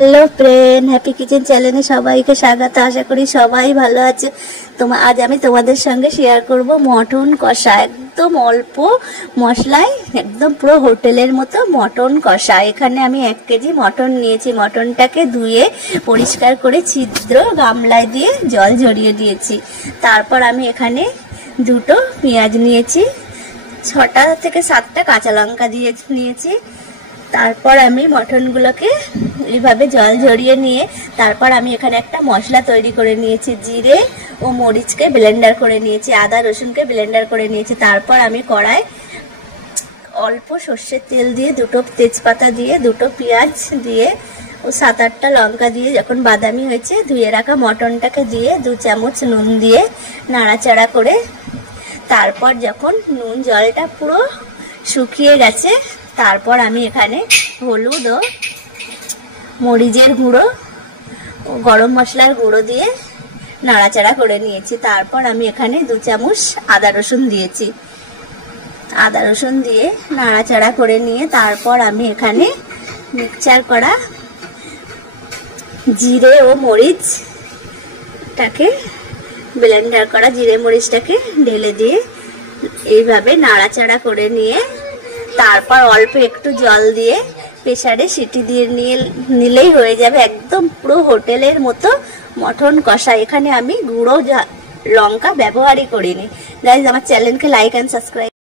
Hello friend, happy kitchen চ্যানেলে সবাইকে স্বাগত। আশা করি সবাই ভালো আছে। আজ আমি তোমাদের সঙ্গে শেয়ার করব মটন কষা। একদম অল্প মশলায় একদম পুরো হোটেলের মতো মটন কষা। এখানে আমি 1 কেজি মটন নিয়েছি। মটনটাকে ধুয়ে পরিষ্কার করে ছিদ্র গামলায় দিয়ে জল ঝরিয়ে দিয়েছি। তারপর আমি এখানে 2টো পেঁয়াজ নিয়েছি, 6টা থেকে 7টা কাঁচা লঙ্কা দিয়ে নিয়েছি। তারপর আমি মটনগুলোকে এইভাবে জল ঝরিয়ে নিয়ে তারপর আমি এখানে একটা মশলা তৈরি করে নিয়েছি। জিরে ও মরিচকে ব্লেন্ডার করে নিয়েছি, আদা রসুনকে ব্লেন্ডার করে নিয়েছি। তারপর আমি কড়াই অল্প সর্ষের তেল দিয়ে 2টো তেজপাতা দিয়ে 2টো পেঁয়াজ দিয়ে ও 7-8টা লঙ্কা দিয়ে যখন বাদামি হয়েছে ধুয়ে রাখা মটনটাকে দিয়ে 2 চামচ নুন দিয়ে নাড়াচাড়া করে তারপর যখন নুন জলটা পুরো শুকিয়ে গেছে তারপর আমি এখানে হলুদ ও মরিচের গুঁড়ো ও গরম মশলার গুঁড়ো দিয়ে নাড়াচাড়া করে নিয়েছি। তারপর আমি এখানে 2 চামচ আদা রসুন দিয়েছি। আদা রসুন দিয়ে নাড়াচাড়া করে নিয়ে তারপর আমি এখানে মিক্সচার করা জিরে ও মরিচটাকে ব্লেন্ডার করা জিরে মরিচটাকে ঢেলে দিয়ে এইভাবে নাড়াচাড়া করে নিয়ে তারপর অল্প একটু জল দিয়ে প্রেসারে সিটি দিয়ে নিলেই হয়ে যাবে একদম পুরো হোটেলের মতো মটন কষা। এখানে আমি গুঁড়ো লঙ্কা ব্যবহারই করিনি। গাইজ, আমার চ্যানেলকে লাইক অ্যান্ড সাবস্ক্রাইব।